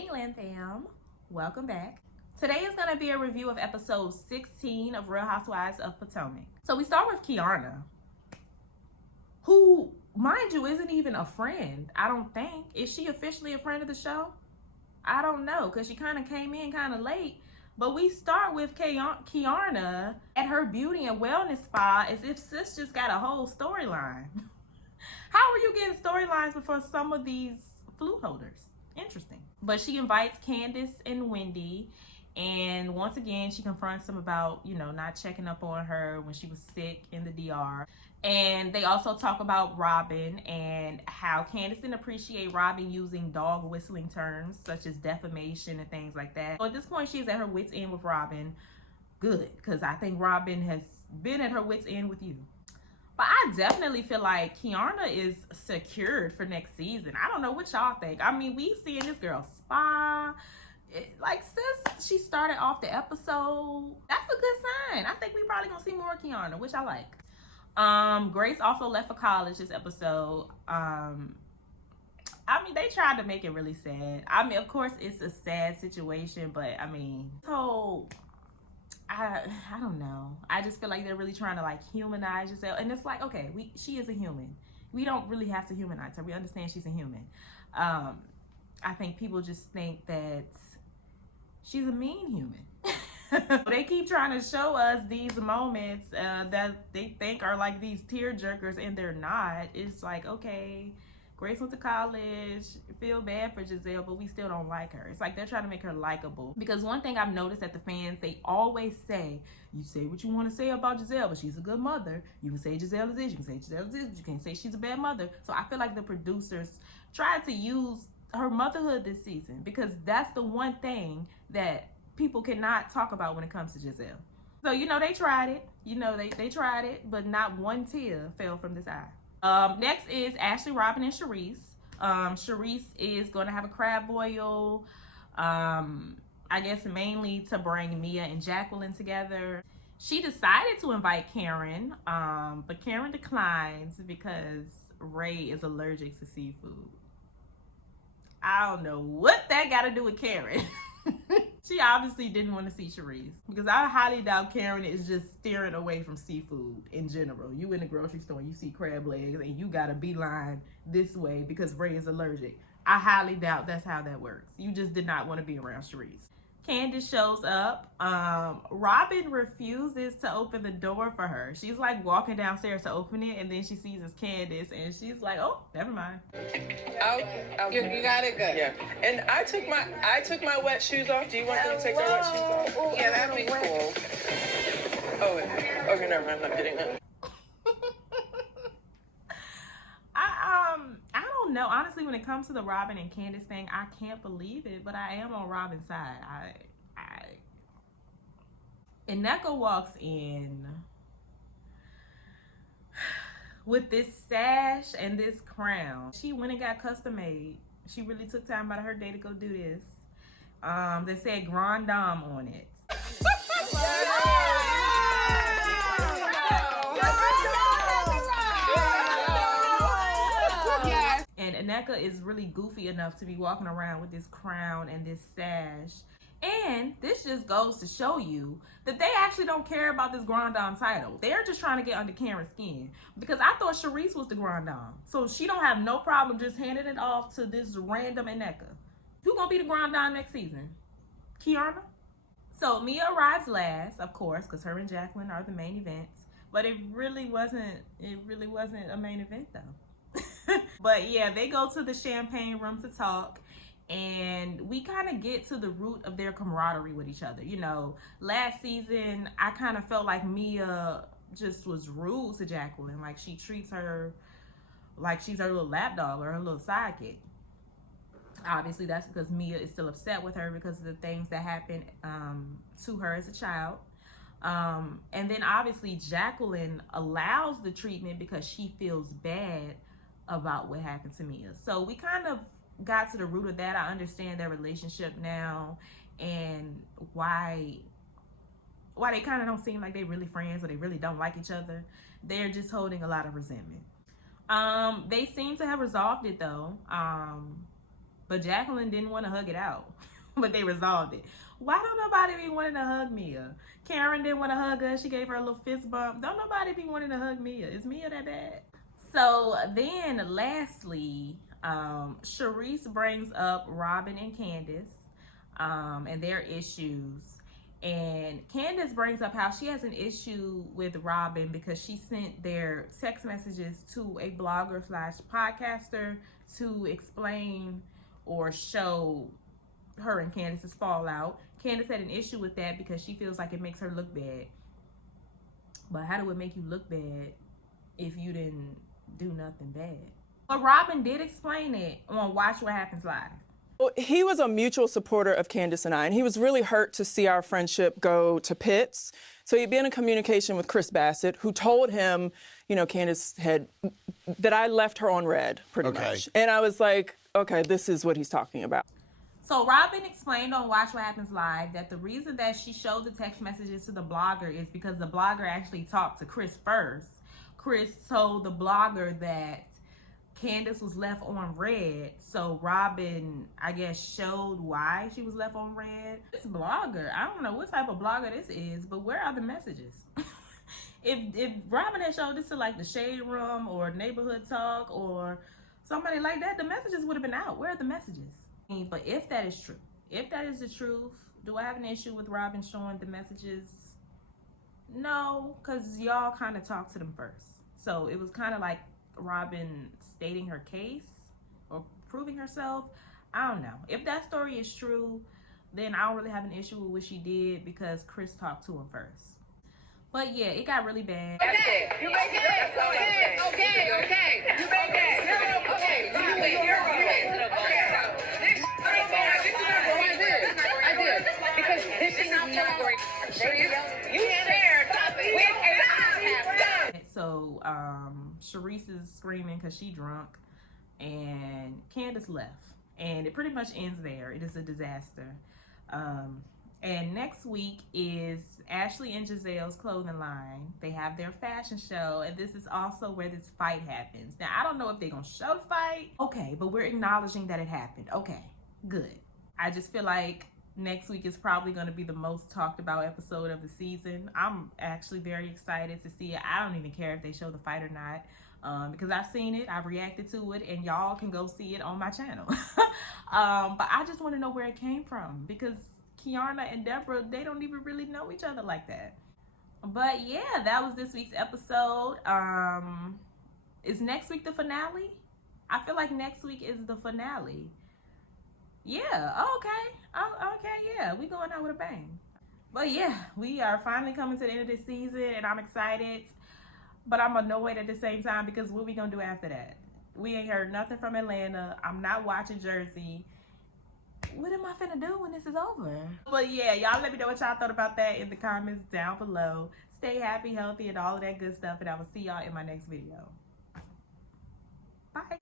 Hey Glam Fam, welcome back. Today is going to be a review of episode 16 of Real Housewives of Potomac. So we start with Kiana, who, mind you, isn't even a friend, I don't think. Is she officially a friend of the show? I don't know, because she kind of came in kind of late. But we start with Kiana at her beauty and wellness spa as if sis just got a whole storyline. How are you getting storylines before some of these flute holders? Interesting. But she invites Candace and Wendy, and once again she confronts them about, not checking up on her when she was sick in the DR. And they also talk about Robyn and how Candace didn't appreciate Robyn using dog whistling terms such as defamation and things like that. So at this point she's at her wit's end with Robyn. Good, because I think Robyn has been at her wit's end with you. But I definitely feel like Kiana is secured for next season. I don't know what y'all think. I mean, we seeing this girl spa. Like, sis, she started off the episode. That's a good sign. I think we probably gonna see more Kiana, which I like. Grace also left for college this episode. I mean, they tried to make it really sad. I mean, of course, it's a sad situation, but I mean, so I don't know. I just feel like they're really trying to like humanize Jazelle, and it's like, okay, she is a human. We don't really have to humanize her. We understand she's a human. I think people just think that she's a mean human. They keep trying to show us these moments that they think are like these tear jerkers, and they're not. It's like, okay, Grace went to college, feel bad for Jazelle, but we still don't like her. It's like they're trying to make her likable. Because one thing I've noticed that the fans, they always say, you say what you want to say about Jazelle, but she's a good mother. You can say Jazelle is this, you can say Jazelle is this, but you can't say she's a bad mother. So I feel like the producers tried to use her motherhood this season, because that's the one thing that people cannot talk about when it comes to Jazelle. So, they tried it. They tried it, but not one tear fell from this eye. Next is Ashley, Robyn, and Charisse. Charisse is going to have a crab boil, I guess mainly to bring Mia and Jacqueline together. She decided to invite Karen, but Karen declines because Ray is allergic to seafood. I don't know what that got to do with Karen. She obviously didn't want to see Charisse, because I highly doubt Karen is just steering away from seafood in general. You in the grocery store, you see crab legs, and you got a beeline this way because Ray is allergic. I highly doubt that's how that works. You just did not want to be around Charisse. Candace shows up. Robyn refuses to open the door for her. She's like walking downstairs to open it, and then she sees it's Candace, and she's like, "Oh, never mind." Okay. You got it good. Yeah. And I took my wet shoes off. Do you want them to take their wet shoes off? Yeah, that'd be cool. Oh, okay, never mind. I'm not getting that. I don't know. Honestly, when it comes to the Robyn and Candace thing, I can't believe it, but I am on Robyn's side. And Nneka walks in with this sash and this crown. She went and got custom made. She really took time out of her day to go do this. They said Grand Dame on it. And Nneka is really goofy enough to be walking around with this crown and this sash. And this just goes to show you that they actually don't care about this Grand Dame title. They're just trying to get under Karen's skin. Because I thought Charisse was the Grand Dame. So she don't have no problem just handing it off to this random Nneka. Who's going to be the Grand Dame next season? Kiana? So Mia arrives last, of course, because her and Jacqueline are the main events. But it really wasn't a main event, though. But yeah, they go to the champagne room to talk, and we kind of get to the root of their camaraderie with each other. Last season I kind of felt like Mia just was rude to Jacqueline. Like, she treats her like she's her little lapdog or her little sidekick. Obviously that's because Mia is still upset with her because of the things that happened to her as a child. And then obviously Jacqueline allows the treatment because she feels bad about what happened to Mia. So we kind of got to the root of that. I understand their relationship now and why they kind of don't seem like they really friends, or they really don't like each other. They're just holding a lot of resentment. They seem to have resolved it though. But Jacqueline didn't want to hug it out. But they resolved it. Why don't nobody be wanting to hug Mia? Karen didn't want to hug her. She gave her a little fist bump. Don't nobody be wanting to hug Mia. Is Mia that bad? So then lastly, Charisse brings up Robyn and Candace and their issues. And Candace brings up how she has an issue with Robyn because she sent their text messages to a blogger / podcaster to explain or show her and Candace's fallout. Candace had an issue with that because she feels like it makes her look bad. But how do it make you look bad if you didn't do nothing bad? But Robyn did explain it on Watch What Happens Live. Well, he was a mutual supporter of Candace and I, and he was really hurt to see our friendship go to pits. So he'd been in communication with Chris Bassett, who told him, you know, Candace that I left her on red, pretty much. And I was like, okay, this is what he's talking about. So Robyn explained on Watch What Happens Live that the reason that she showed the text messages to the blogger is because the blogger actually talked to Chris first. Chris told the blogger that Candace was left on red, so Robyn, I guess, showed why she was left on red. This blogger, I don't know what type of blogger this is, but where are the messages? if Robyn had showed this to like the Shade Room or Neighborhood Talk or somebody like that, the messages would have been out. Where are the messages? But if that is true, if that is the truth, do I have an issue with Robyn showing the messages? No, because y'all kind of talked to them first. So it was kind of like Robyn stating her case or proving herself. I don't know. If that story is true, then I don't really have an issue with what she did because Chris talked to him first. But yeah, it got really bad. Okay, you make it. Okay. You make it. Okay, I did. Because this is not going. You shared. So, Charisse is screaming because she drunk, and Candace left. And it pretty much ends there. It is a disaster. And next week is Ashley and Jazelle's clothing line. They have their fashion show, and this is also where this fight happens. Now, I don't know if they're going to show the fight. Okay, but we're acknowledging that it happened. Okay, good. I just feel like next week is probably going to be the most talked about episode of the season. I'm actually very excited to see it. I don't even care if they show the fight or not. Because I've seen it, I've reacted to it, and y'all can go see it on my channel. But I just want to know where it came from, because Kiana and Deborah, they don't even really know each other like that. But yeah, that was this week's episode. Is next week the finale? I feel like next week is the finale. Yeah, okay, yeah, we going out with a bang. But yeah, we are finally coming to the end of this season, and I'm excited. But I'm annoyed at the same time because what we gonna do after that? We ain't heard nothing from Atlanta. I'm not watching Jersey. What am I finna do when this is over? But yeah, y'all let me know what y'all thought about that in the comments down below. Stay happy, healthy, and all of that good stuff. And I will see y'all in my next video. Bye.